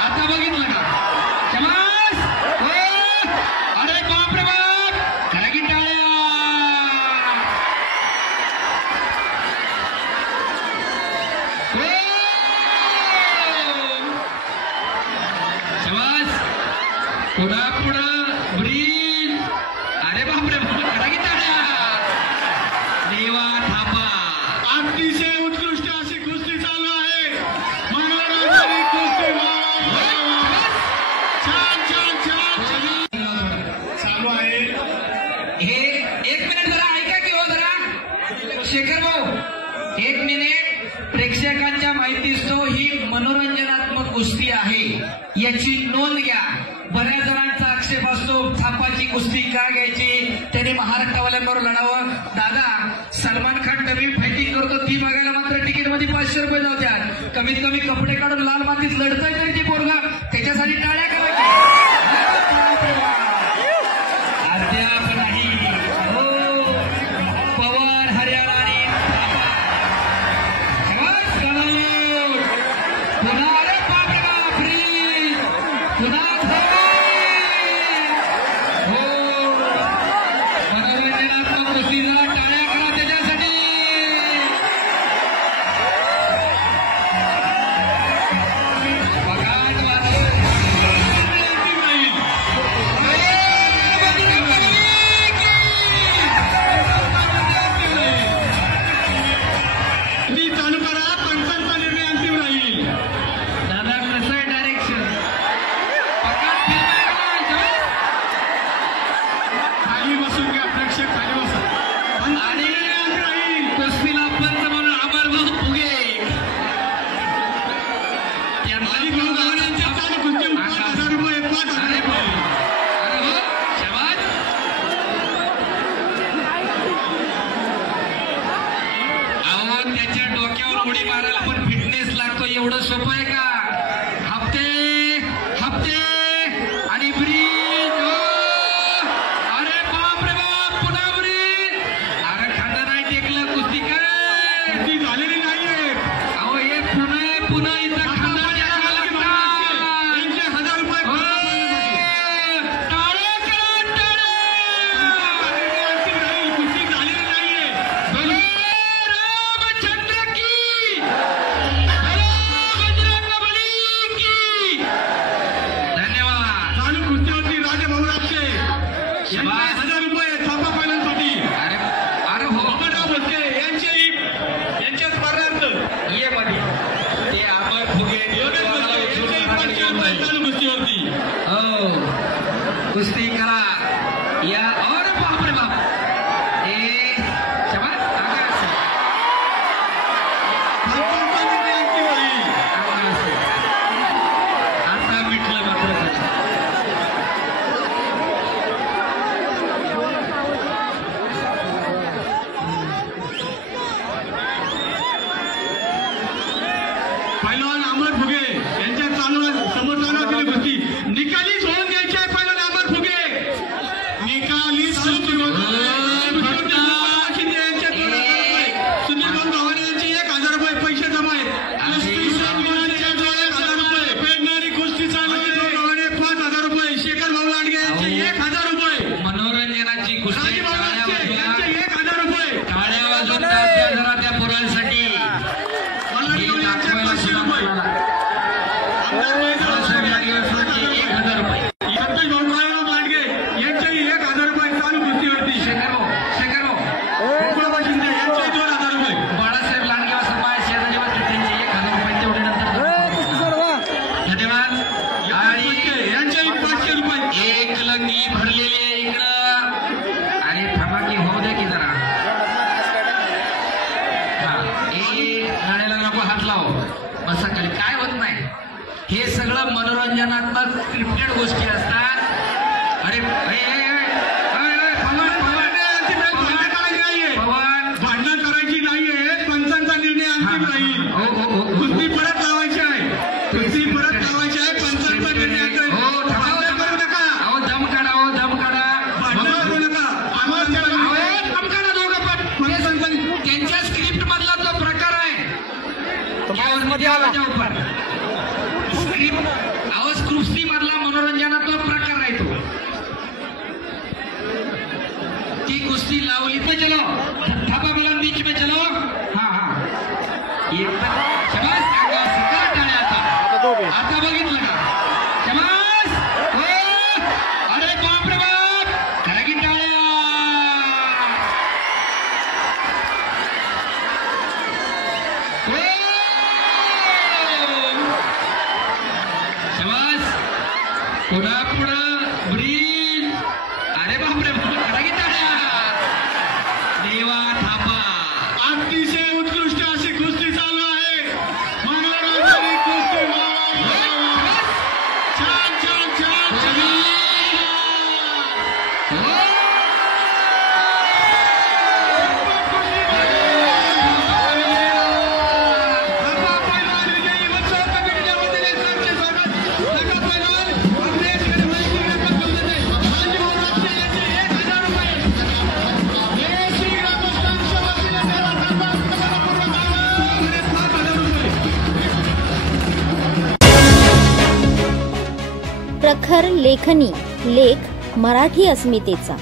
आता बघितलं का शबास अरे बाप रे बाप करा की टाळ्या शबास पुन्हा पुढं ब्रीज अरे बाप रे बाप करा की टाळ्या देवा थांबा अतिशय उत्कृष्ट अशी कुस्ती चालू आहे मनोरंजक कुस्ती छान छान छान चालू आहे हे 1 मिनिट जरा ऐका की हो जरा शेखर भाऊ 1 मिनिट प्रेक्षकांच्या माहितीस्तो ही मनोरंजनात्मक कुस्ती आहे याची नोंद घ्या बऱ्याच जणांचा आक्षेप असतो थापाची कुस्ती का घ्यायची त्याने महाराष्ट्रावाल्यांबरोबर लढावं दादा सलमान खान नवीन फायटिंग करतो ती बघायला मात्र तिकीटमध्ये 500 रुपये जातात कमीत कमी कपडे काढून लाल मातीत लढतंय तरी ती पोरगा त्याच्यासाठी टाळ्या करायच्या अद्याप नाही हो पवार हरियाणा आणि पुन्हा अरे बाप रे बाप पुन्हा हो मनोरंजनात्मक कुस्ती जरा टाळ्या करा त्याच्यासाठी चालू करा पंचांचा निर्णय अंतिम राहील दादा कसं आहे डायरेक्शन खाली बसून घ्या प्रेक्षक खाली बसा आणि कुस्तीला पंच म्हणून अमर भाऊ फुगे खाली भाऊ गावांच्या चालू कुस्ती 5,000 रुपये 5,000 रुपये अरे हो शाबास अहो त्याच्या डोक्यावर उडी मारायला पण फिटनेस लागतो एवढं सोपं आहे का हप्ते हप्ते आणि ब्रीज अरे बाप रे बाप पुन्हा ब्रीज अरे खांदा नाही टेकलं कुस्ती काय ती झालेली नाहीये अहो हे पुन्हा पुन्हा इथं खांदा टेकायला लागतात 5,000 रुपये टाळ्या करा टाळ्या अंतिम राहील कुस्ती झालेली नाहीये रामचंद्र की बजरंगबली की धन्यवाद चालू कुस्तीवरती राजे भाऊ राक्षे शाबास. 1,000 रुपये थापा पायलांसाठी अरे अरे हो बाबाराव भटके यांच्या स्पर्धार्थ ये मध्ये ते अमर फुगे योगेश भटके यांच्याही 500 रुपये चालू कुस्तीवरती हो कुस्ती करा या और बाप रे बाप ए शाबास आकाश पंचांचा निर्णय अंतिम राहील आता मिटलं मात्र पैलवान अमर फुगे यांच्या समोर चालू असलेली कुस्ती निकाली सोडून द्यायची आहे पैलवान अमर फुगे निकाली सोडून शिंदे यांच्या 2,000 रुपये सुनील भाऊ गव्हाणे यांचे 1,000 रुपये पैसे जमा आहेत यांच्या 1,000 रुपये पेडणारी कुस्ती चालू आहे गव्हाणे 5,000 रुपये शेखर भाऊ लांडगे यांचे 1,000 रुपये मनोरंजनाची कुस्ती राजे भाऊ राक्षे यांचे 1,000 रुपये टाळ्या वाजवून टाळ्या जरा त्या पोरांसाठी मल्हारी गवळी यांचे 500 रुपये आमदार महेंद्र 1,000 रुपये संतोष भाऊ काळेराव लांडगे यांच्याही 1,000 रुपये चालू कुस्तीवरती शेखर भाऊ गोकुळबा शिंदे यांचेही 2,000 रुपये बाळासाहेब लांडगे समाज शेजारी वाटते त्यांचे 1,000 रुपये तेवढे नंतर धन्यवाद आणि यांचेही 500 रुपये एक लंगी भरलेली आहे इकडं आणि थमाकी होऊ दे की जरा हा गाड्याला नको हात लाव बसा खाली काय होत नाही हे सगळं मनोरंजनात्मक स्क्रिप्टेड गोष्टी असतात अरे भांडण करायची नाहीये पंचांचा निर्णय अंतिम राहील कुस्ती परत लावायची आहे कुस्ती परत लावायची आहे पंचांचा निर्णय अंतिम करू नका दम काढा भांडण करू नका दम काढा दोघं पण त्यांच्या स्क्रिप्ट मधला जो प्रकार आहे स्क्रिप्ट इसमें चलो, थापा बलम बीच में चलो. हाँ हाँ शबास. सगळ्या टाळ्या आता बघितलं का? शबास. हो. अरे बाप रे बाप. करा की टाळ्या. हो. शबास. पुढं ब्रीज. अरे बाप रे बाप. करा की टाळ्या. देवा थापा. अतिशय उत्कृष्ट अशी कुस्ती चालू आहे. मनोरंजक कुस्ती. छान छान छान छान. थापा पैलवान विजयी. उत्सव कमिटीच्या वतीने सरचे स्वागत. नका पैलवान आपले शेरवाईची रक्कम देते. माजी महाराष्ट्र याचे 1,000 रुपये. हे श्री ग्रामस्थांच्या वतीने देवा थापा मनपूर्वक आभार. आणि 5,000 रुपये. प्रखर लेखनी लेख मराठी अस्मितेचा.